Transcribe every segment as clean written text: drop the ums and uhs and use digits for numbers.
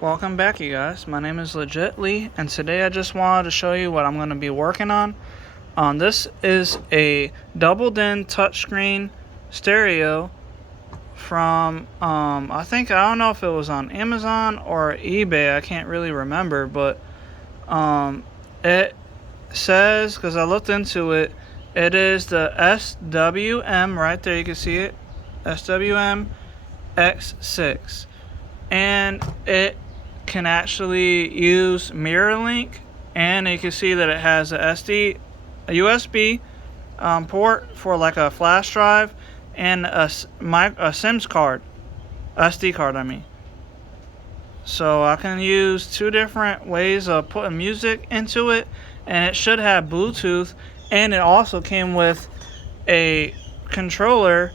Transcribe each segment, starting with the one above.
Welcome back, you guys. My name is Legit Lee, and today I just wanted to show you what I'm going to be working on. This is a double-din touchscreen stereo from, I don't know if it was on Amazon or eBay, I can't really remember, but it says, because I looked into it, it is the SWM, right there you can see it, SWM X6. And it can actually use mirror link, and you can see that it has a USB port for like a flash drive and a SIMS card, SD card I mean. So I can use two different ways of putting music into it, and it should have Bluetooth, and it also came with a controller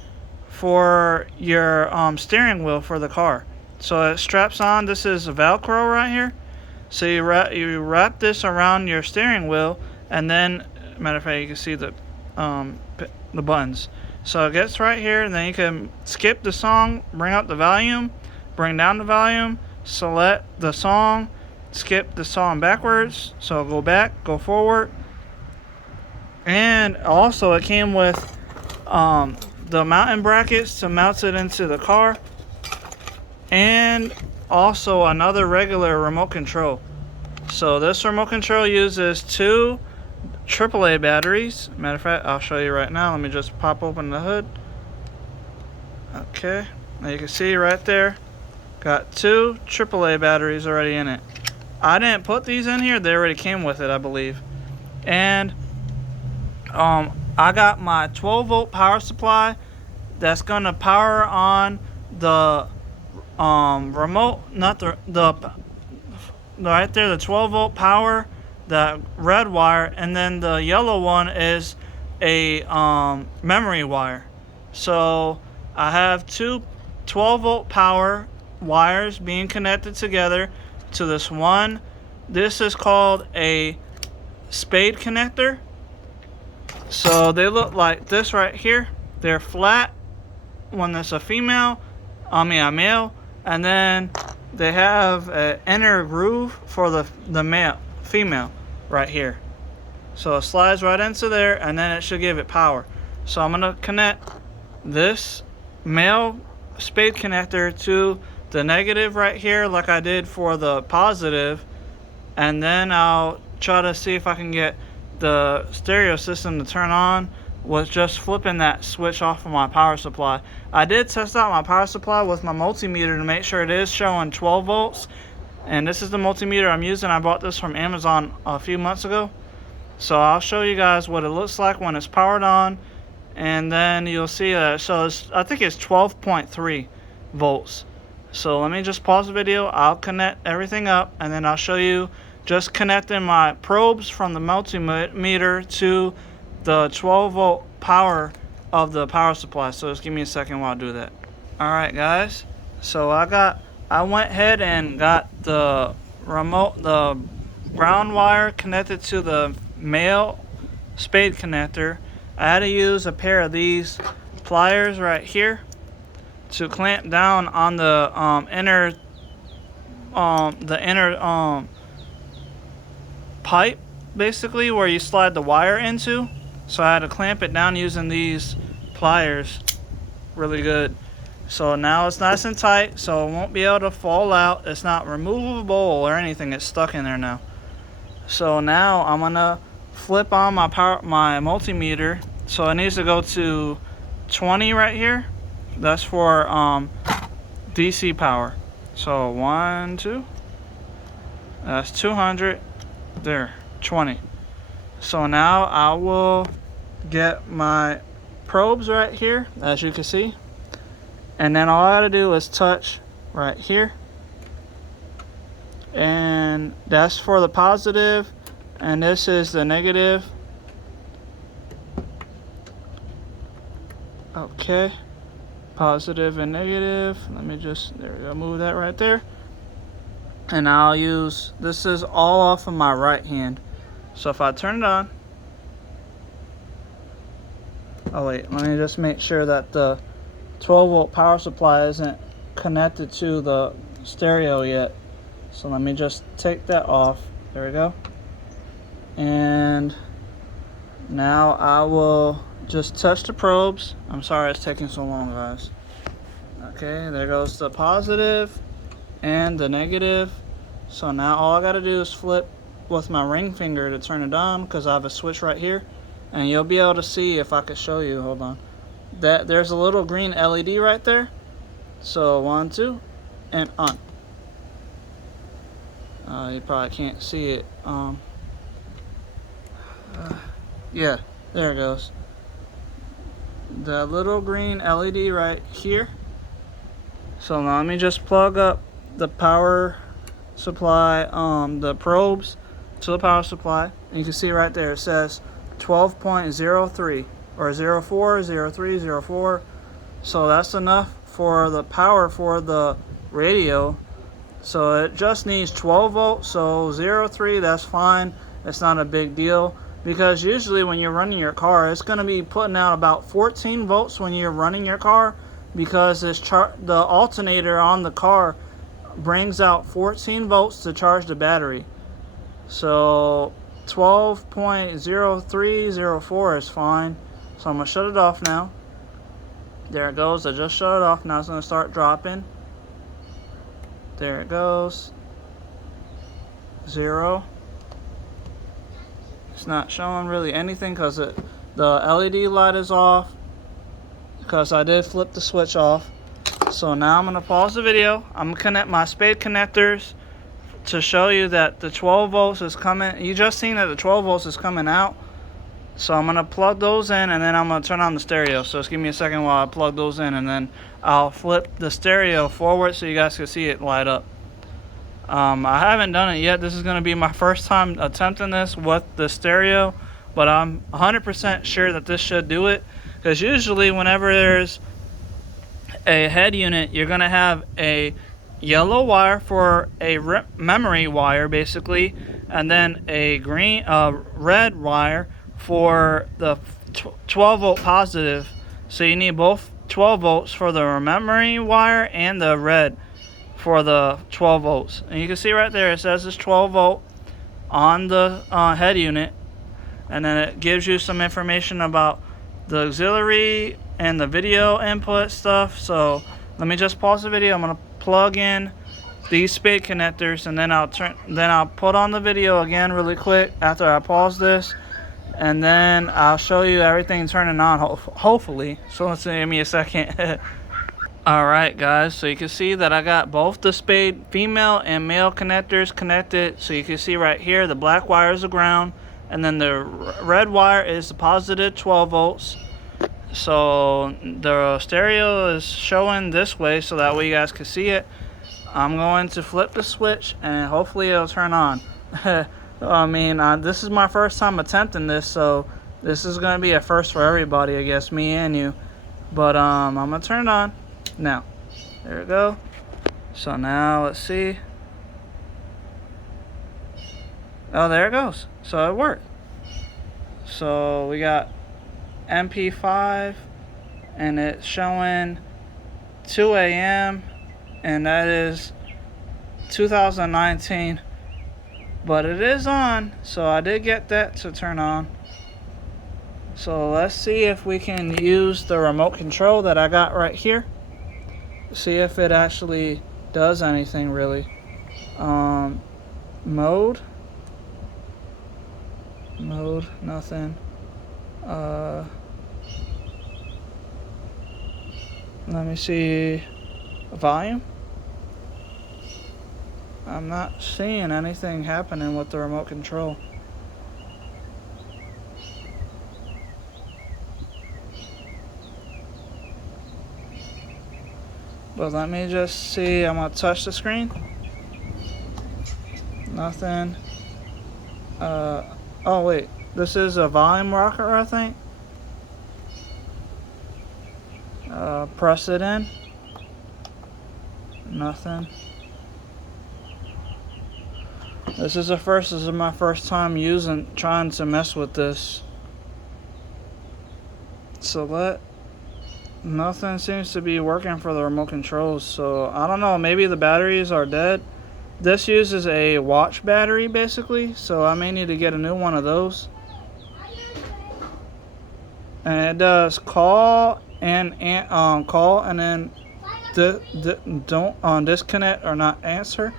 for your steering wheel for the car. So it straps on. This is Velcro right here. So you wrap this around your steering wheel, and then, matter of fact, you can see the buttons. So it gets right here, and then you can skip the song, bring up the volume, bring down the volume, select the song, skip the song backwards. So go back, go forward, and also it came with the mounting brackets to mount it into the car. And also another regular remote control. So this remote control uses two AAA batteries. Matter of fact, I'll show you right now. Let me just pop open the hood. Okay, now you can see right there, got two AAA batteries already in it. I didn't put these in here, they already came with it, I believe. And I got my 12-volt power supply that's gonna power on the remote, not the right there, the 12-volt power, the red wire, and then the yellow one is a memory wire. So I have two 12-volt power wires being connected together to this one. This is called a spade connector. So they look like this right here. They're flat when it's a male, and then they have an inner groove for the female right here. So it slides right into there, and then it should give it power. So I'm gonna connect this male spade connector to the negative right here, like I did for the positive, and then I'll try to see if I can get the stereo system to turn on with just flipping that switch off of my power supply. I did test out my power supply with my multimeter to make sure it is showing 12 volts, and this is the multimeter I'm using. I bought this from Amazon a few months ago, so I'll show you guys what it looks like when it's powered on, and then you'll see that. So I think it's 12.3 volts. So let me just pause the video, I'll connect everything up, and then I'll show you just connecting my probes from the multimeter to the 12-volt power of the power supply. So just give me a second while I do that. Alright guys, so I went ahead and got the ground wire connected to the male spade connector. I had to use a pair of these pliers right here to clamp down on the inner pipe, basically, where you slide the wire into. So I had to clamp it down using these pliers really good. So now it's nice and tight, so it won't be able to fall out. It's not removable or anything, it's stuck in there now. So now I'm gonna flip on my multimeter. So it needs to go to 20 right here. That's for DC power. So 1, 2, that's 200 there, 20. So now I will get my probes right here, as you can see, and then all I gotta do is touch right here, and that's for the positive, and this is the negative. Okay, positive and negative. Let me just, there we go, move that right there, and I'll use, this is all off of my right hand. So if I turn it on, oh wait, let me just make sure that the 12-volt power supply isn't connected to the stereo yet. So let me just take that off. There we go. And now I will just touch the probes. I'm sorry it's taking so long, guys. Okay, there goes the positive and the negative. So now all I gotta do is flip with my ring finger to turn it on, because I have a switch right here, and you'll be able to see, if I could show you, hold on, that there's a little green LED right there. So 1, 2, and on. You probably can't see it. Yeah, there it goes. The little green LED right here. So now let me just plug up the power supply, the probes to the power supply. And you can see right there it says 12.03 or 04, 03, 04. So that's enough for the power for the radio. So it just needs 12 volts. So 03, that's fine. It's not a big deal, because usually when you're running your car, it's going to be putting out about 14 volts when you're running your car, because the alternator on the car brings out 14 volts to charge the battery. So 12.0304 is fine. So I'm going to shut it off now. There it goes. I just shut it off. Now it's going to start dropping. There it goes. 0. It's not showing really anything because the LED light is off, because I did flip the switch off. So now I'm going to pause the video. I'm going to connect my spade connectors to show you that the 12 volts is coming. You just seen that the 12 volts is coming out. So I'm going to plug those in, and then I'm going to turn on the stereo. So just give me a second while I plug those in, and then I'll flip the stereo forward so you guys can see it light up. I haven't done it yet. This is going to be my first time attempting this with the stereo, but I'm 100% sure that this should do it, because usually whenever there's a head unit, you're going to have a yellow wire for a memory wire basically, and then a red wire for the 12 volt positive. So you need both 12 volts for the memory wire and the red for the 12 volts. And you can see right there it says it's 12 volt on the head unit, and then it gives you some information about the auxiliary and the video input stuff. So let me just pause the video. I'm gonna plug in these spade connectors, and then I'll put on the video again really quick after I pause this, and then I'll show you everything turning on, hopefully. So let's give me a second. Alright guys, so you can see that I got both the spade female and male connectors connected. So you can see right here the black wire is the ground, and then the red wire is the positive 12 volts. So the stereo is showing this way, so that way you guys can see it. I'm going to flip the switch and hopefully it'll turn on. I mean, this is my first time attempting this, so this is going to be a first for everybody, I guess, me and you. But I'm going to turn it on now. There we go. So now let's see. Oh, there it goes. So it worked. So we got MP5, and it's showing 2 a.m. and that is 2019, but it is on, so I did get that to turn on. So let's see if we can use the remote control that I got right here, see if it actually does anything really. Mode, nothing. Let me see. Volume. I'm not seeing anything happening with the remote control. But let me just see. I'm gonna touch the screen. Nothing. Oh wait, this is a volume rocker, I think. Press it in. Nothing. This is my first time trying to mess with this. So nothing seems to be working for the remote controls. So I don't know, maybe the batteries are dead. This uses a watch battery basically, so I may need to get a new one of those. And it does call and then don't disconnect or not answer.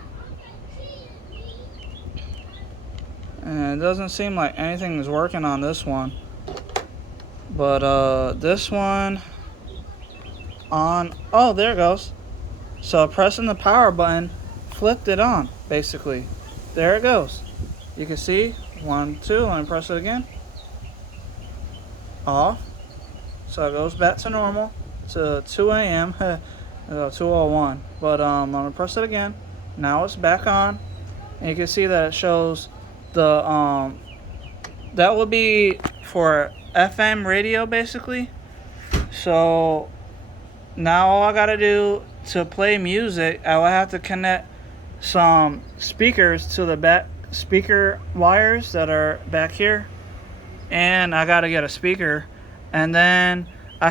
And it doesn't seem like anything is working on this one. But this one on, oh, there it goes. So pressing the power button flipped it on, basically. There it goes. You can see 1, 2. Let me press it again. Off. So it goes back to normal to 2 a.m. 2:01. But I'm gonna press it again. Now it's back on, and you can see that it shows the that will be for FM radio basically. So now all I gotta do to play music, I will have to connect some speakers to the back speaker wires that are back here, and I gotta get a speaker, and then I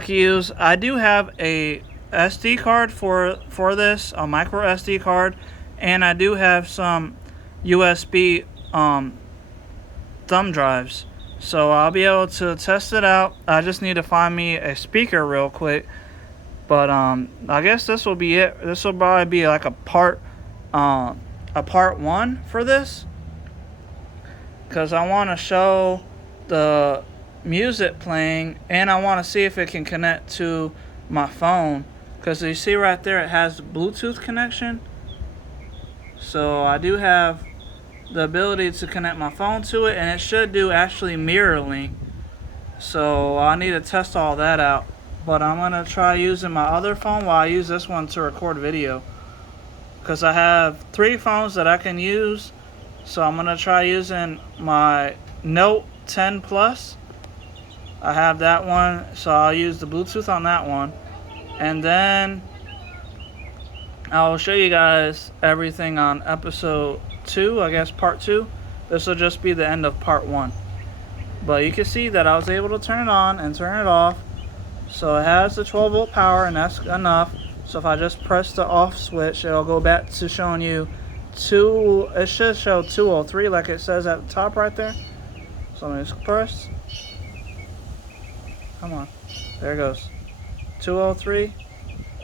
do have a SD card for this, a micro SD card, and I do have some USB thumb drives, so I'll be able to test it out. I just need to find me a speaker real quick. But I guess this will be it. This will probably be like a part 1 for this, because I want to show the music playing, and I want to see if it can connect to my phone, because you see right there it has Bluetooth connection. So I do have the ability to connect my phone to it, and it should do actually mirror link. So I need to test all that out. But I'm going to try using my other phone while I use this one to record video, because I have 3 phones that I can use. So I'm going to try using my Note 10 Plus. I have that one, so I'll use the Bluetooth on that one. And then I'll show you guys everything on episode 2, I guess part 2. This will just be the end of part 1. But you can see that I was able to turn it on and turn it off. So it has the 12 volt power, and that's enough. So if I just press the off switch, it'll go back to showing you it should show 203 like it says at the top right there. So let me just press. Come on. There it goes. 203.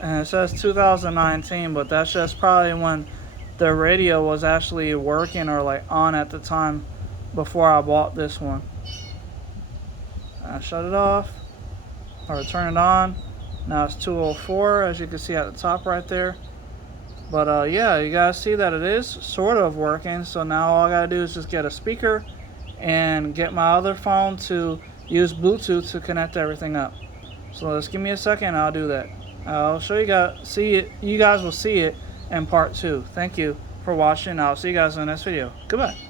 And it says 2019, but that's just probably when the radio was actually working or like on at the time before I bought this one. I shut it off. Or turn it on. Now it's 204, as you can see at the top right there. But yeah, you guys see that it is sort of working. So now all I gotta do is just get a speaker and get my other phone to use Bluetooth to connect everything up. So just give me a second and I'll do that. I'll show you guys, you guys will see it in part 2. Thank you for watching. I'll see you guys in the next video. Goodbye.